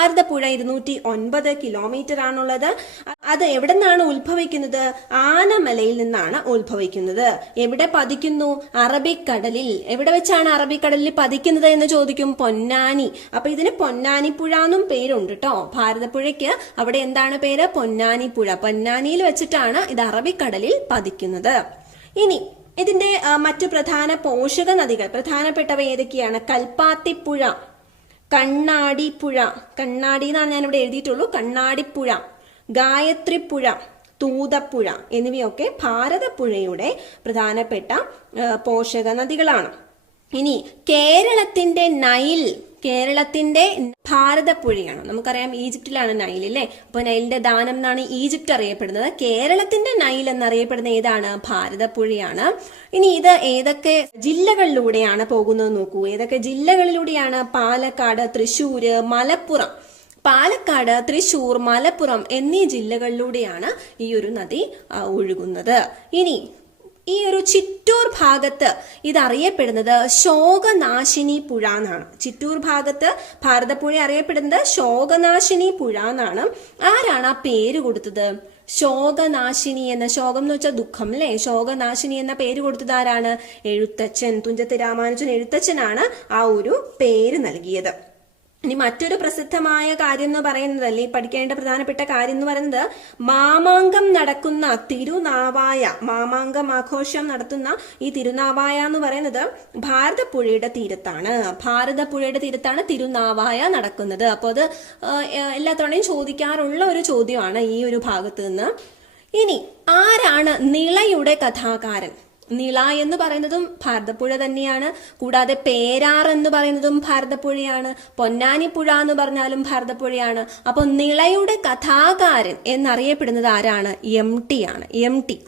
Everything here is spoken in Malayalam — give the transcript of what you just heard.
ഭാരതപ്പുഴ ഇരുന്നൂറ്റി ഒൻപത് കിലോമീറ്റർ ആണുള്ളത് അത് എവിടെ നിന്നാണ് ഉത്ഭവിക്കുന്നത്? ആനമലയിൽ നിന്നാണ് ഉത്ഭവിക്കുന്നത്. എവിടെ പതിക്കുന്നു? അറബിക്കടലിൽ. എവിടെ വെച്ചാണ് അറബിക്കടലിൽ പതിക്കുന്നത് എന്ന് ചോദിക്കും പൊന്നാനി. അപ്പൊ ഇതിന് പൊന്നാനിപ്പുഴ എന്നും പേരുണ്ട് കേട്ടോ ഭാരതപ്പുഴയ്ക്ക് അവിടെ എന്താണ് പേര്? പൊന്നാനിപ്പുഴ. പൊന്നാനിയിൽ വെച്ചിട്ടാണ് ഇത് അറബിക്കടലിൽ പതിക്കുന്നത്. ഇനി ഇതിന്റെ മറ്റു പ്രധാന പോഷക നദികൾ പ്രധാനപ്പെട്ടവ ഏതൊക്കെയാണ്? കൽപ്പാത്തിപ്പുഴ. കണ്ണാടിപ്പുഴ. കണ്ണാടി എന്നാണ് ഞാൻ ഇവിടെ എഴുതിയിട്ടുള്ളൂ. കണ്ണാടിപ്പുഴ ഗായത്രിപ്പുഴ തൂതപ്പുഴ എന്നിവയൊക്കെ ഭാരതപ്പുഴയുടെ പ്രധാനപ്പെട്ട പോഷക നദികളാണ് ഇനി കേരളത്തിന്റെ നൈൽ കേരളത്തിന്റെ ഭാരതപ്പുഴയാണ്. നമുക്കറിയാം ഈജിപ്തിലാണ് നൈൽ അല്ലേ? അപ്പൊ നൈലിന്റെ ദാനം എന്നാണ് ഈജിപ്റ്റ് അറിയപ്പെടുന്നത്. കേരളത്തിന്റെ നൈൽ എന്നറിയപ്പെടുന്ന ഏതാണ്? ഭാരതപ്പുഴയാണ്. ഇനി ഇത് ഏതൊക്കെ ജില്ലകളിലൂടെയാണ് പോകുന്നത് നോക്കൂ. ഏതൊക്കെ ജില്ലകളിലൂടെയാണ് പാലക്കാട് തൃശൂര് മലപ്പുറം? പാലക്കാട് തൃശൂർ മലപ്പുറം എന്നീ ജില്ലകളിലൂടെയാണ് ഈ ഒരു നദി ഒഴുകുന്നത്. ഇനി ഈ ഒരു ചിറ്റൂർ ഭാഗത്ത് ഇതറിയപ്പെടുന്നത് ശോകനാശിനി പുഴ എന്നാണ്. ചിറ്റൂർ ഭാഗത്ത് ഭാരതപ്പുഴ അറിയപ്പെടുന്നത് ശോകനാശിനി പുഴ എന്നാണ്. ആരാണ് ആ പേര് കൊടുത്തത്? ശോകനാശിനി എന്ന ശോകം എന്ന് വെച്ചാൽ ദുഃഖം അല്ലേ? ശോകനാശിനി എന്ന പേര് കൊടുത്തത് ആരാണ്? എഴുത്തച്ഛൻ തുഞ്ചത്ത് രാമാനുജൻ എഴുത്തച്ഛനാണ് ആ ഒരു പേര് നൽകിയത്. ഇനി മറ്റൊരു പ്രസിദ്ധമായ കാര്യം എന്ന് പറയുന്നത് അല്ലെ പഠിക്കേണ്ട പ്രധാനപ്പെട്ട കാര്യം എന്ന് പറയുന്നത് മാമാങ്കം നടക്കുന്ന തിരുനാവായ മാമാങ്കം ആഘോഷം നടത്തുന്ന ഈ തിരുനാവായ എന്ന് പറയുന്നത് ഭാരതപ്പുഴയുടെ തീരത്താണ്. ഭാരതപ്പുഴയുടെ തീരത്താണ് തിരുനാവായ നടക്കുന്നത്. അപ്പോൾ അത് എല്ലാ ചോദിക്കാറുള്ള ഒരു ചോദ്യമാണ് ഈ ഒരു ഭാഗത്ത് നിന്ന്. ഇനി ആരാണ് നിളയുടെ കഥാകാരൻ? നിള എന്ന് പറയുന്നതും ഭാരതപ്പുഴ തന്നെയാണ്. കൂടാതെ പേരാർ എന്ന് പറയുന്നതും ഭാരതപ്പുഴയാണ്. പൊന്നാനിപ്പുഴ എന്ന് പറഞ്ഞാലും ഭാരതപ്പുഴയാണ്. അപ്പോൾ നിളയുടെ കഥാകാരൻ എന്നറിയപ്പെടുന്നത് ആരാണ്? എം ടി ആണ്. M T.